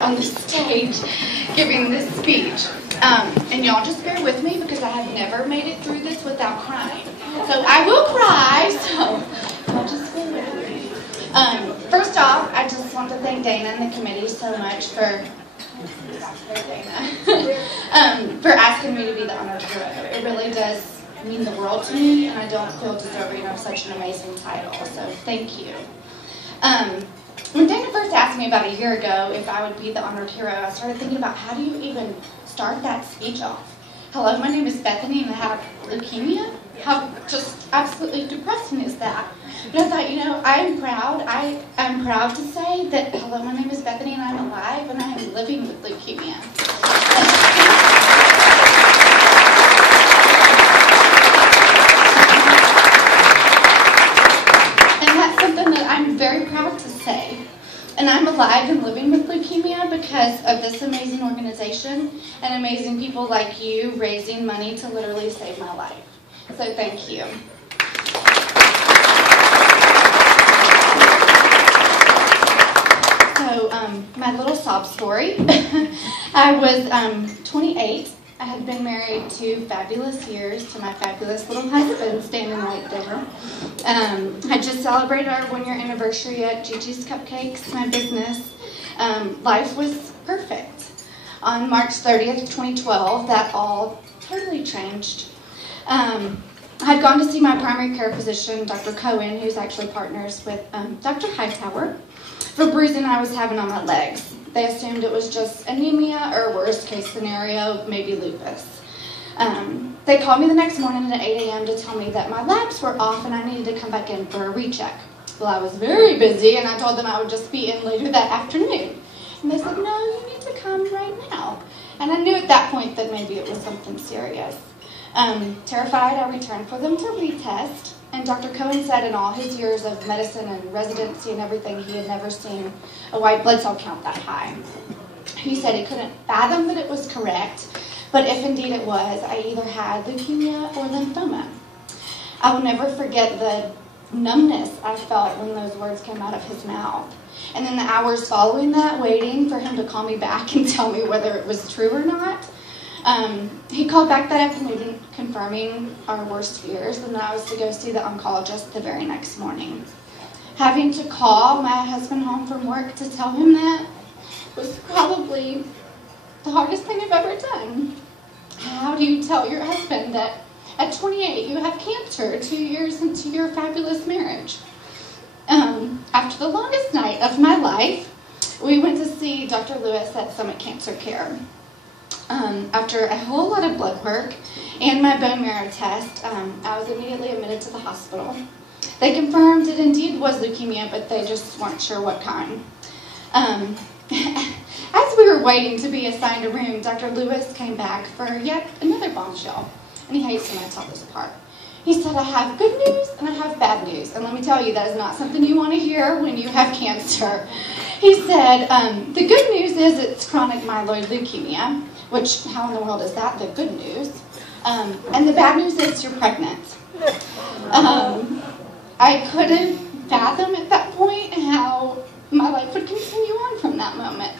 on the stage giving this speech. And y'all just bear with me because I have never made it through this without crying. So I will cry, so y'all just bear with me. First off, I just want to thank Dana and the committee so much for asking me to be the honored hero. It really does mean the world to me, and I don't feel deserving of such an amazing title, so thank you. When Dana first asked me about a year ago if I would be the honored hero, I started thinking about how do you even start that speech off? Hello, my name is Bethany and I have leukemia? How just absolutely depressing is that? But I thought, you know, I'm proud to say that, hello, my name is Bethany and I'm alive and I am living with leukemia. And that's something that I'm very proud to say. And I'm alive and living with leukemia because of this amazing organization and amazing people like you raising money to literally save my life. So thank you. So my little sob story. I was 28. I had been married 2 fabulous years to my fabulous little husband standing right there. I just celebrated our 1-year anniversary at Gigi's Cupcakes, my business. Life was perfect. On March 30th, 2012, that all totally changed. I had gone to see my primary care physician, Dr. Cohen, who's actually partners with Dr. Hightower, for bruising I was having on my legs. They assumed it was just anemia or worst case scenario, maybe lupus. They called me the next morning at 8 a.m. to tell me that my labs were off and I needed to come back in for a recheck. Well, I was very busy and I told them I would just be in later that afternoon. And they said, no, you need to come right now. And I knew at that point that maybe it was something serious. Terrified, I returned for them to retest. And Dr. Cohen said in all his years of medicine and residency and everything, he had never seen a white blood cell count that high. He said he couldn't fathom that it was correct, but if indeed it was, I either had leukemia or lymphoma. I will never forget the numbness I felt when those words came out of his mouth. And then the hours following that, waiting for him to call me back and tell me whether it was true or not. He called back that afternoon confirming our worst fears, and I was to go see the oncologist the very next morning. Having to call my husband home from work to tell him that was probably the hardest thing I've ever done. How do you tell your husband that at 28 you have cancer 2 years into your fabulous marriage? After the longest night of my life, we went to see Dr. Lewis at Summit Cancer Care. After a whole lot of blood work and my bone marrow test, I was immediately admitted to the hospital. They confirmed it indeed was leukemia, but they just weren't sure what kind. As we were waiting to be assigned a room, Dr. Lewis came back for yet another bombshell, and he hates when I tell this part. He said, I have good news and I have bad news, and let me tell you, that is not something you want to hear when you have cancer. He said, the good news is it's chronic myeloid leukemia, which, how in the world is that the good news? And the bad news is you're pregnant. I couldn't fathom at that point how my life would continue on from that moment.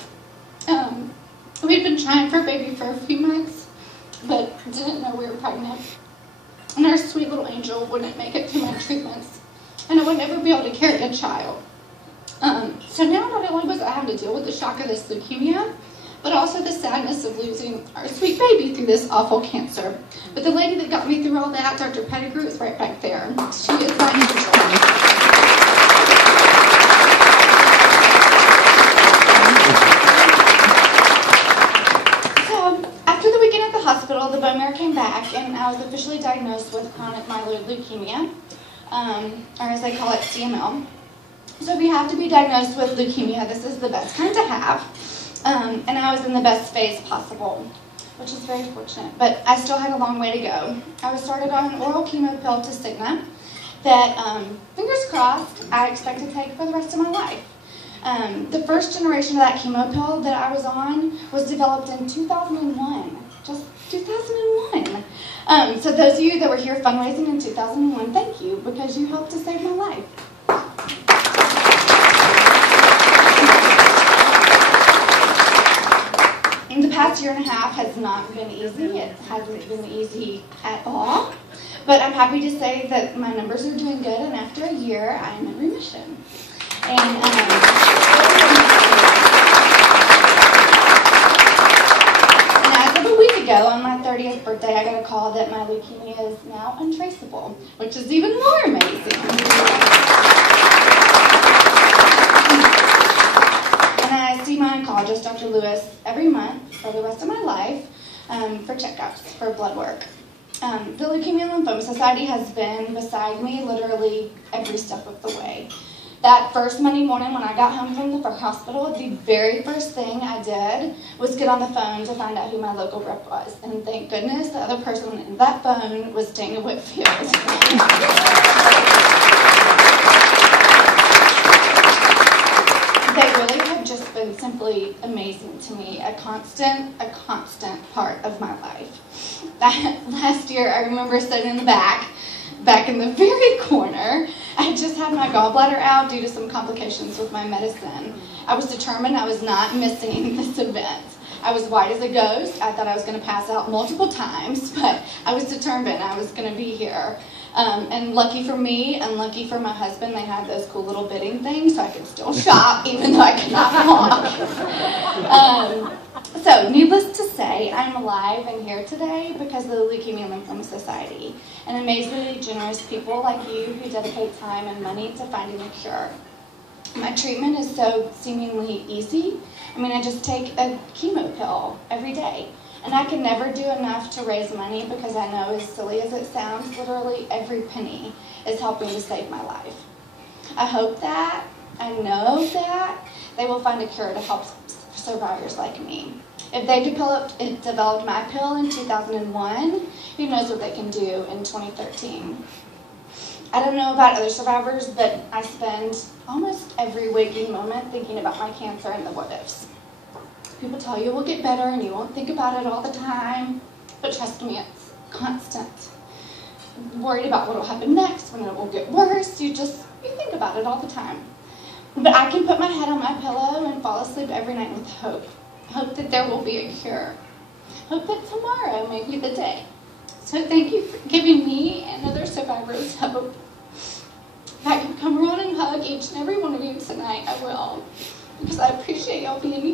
We'd been trying for a baby for a few months, but didn't know we were pregnant. And our sweet little angel wouldn't make it through my treatments, and I would never be able to carry a child. So now not only was I having to deal with the shock of this leukemia, but also the sadness of losing our sweet baby through this awful cancer. But the lady that got me through all that, Dr. Pettigrew, is right back there. She is my angel. So, after the weekend at the hospital, the bone marrow came back, and I was officially diagnosed with chronic myeloid leukemia, or as they call it, CML. So if you have to be diagnosed with leukemia, this is the best kind to have. And I was in the best phase possible, which is very fortunate. But I still had a long way to go. I was started on an oral chemo pill to Cigna that, fingers crossed, I expect to take for the rest of my life. The first generation of that chemo pill that I was on was developed in 2001, just 2001. So those of you that were here fundraising in 2001, thank you, because you helped to save my life. last year and a half has not been easy. It hasn't been easy at all. But I'm happy to say that my numbers are doing good, and after a year, I am in remission. And as of a week ago, on my 30th birthday, I got a call that my leukemia is now untraceable, which is even more amazing. And I see my oncologist, Dr. Lewis, every month for the rest of my life for checkups, for blood work. The Leukemia Lymphoma Society has been beside me literally every step of the way. That first Monday morning when I got home from the hospital, the very first thing I did was get on the phone to find out who my local rep was. And thank goodness the other person in that phone was Dana Whitfield. They really have just been simply amazing to me, a constant part of my life. Last year, I remember sitting in the back in the very corner. I had just had my gallbladder out due to some complications with my medicine. I was determined I was not missing this event. I was white as a ghost. I thought I was going to pass out multiple times, but I was determined I was going to be here. And lucky for me and lucky for my husband, they had those cool little bidding things so I could still shop even though I could not walk. So needless to say, I'm alive and here today because of the Leukemia Lymphoma Society and amazingly generous people like you who dedicate time and money to finding a cure. My treatment is so seemingly easy. I mean, I just take a chemo pill every day. And I can never do enough to raise money because I know, as silly as it sounds, literally every penny is helping to save my life. I hope that, I know that, they will find a cure to help survivors like me. If they developed my pill in 2001, who knows what they can do in 2013. I don't know about other survivors, but I spend almost every waking moment thinking about my cancer and the what-ifs. People tell you it will get better and you won't think about it all the time, but trust me, it's constant. Worried about what will happen next, when it will get worse, you think about it all the time. But I can put my head on my pillow and fall asleep every night with hope. Hope that there will be a cure. Hope that tomorrow may be the day. So thank you for giving me and other survivors hope. If I can come around and hug each and every one of you tonight, I will. Because I appreciate y'all being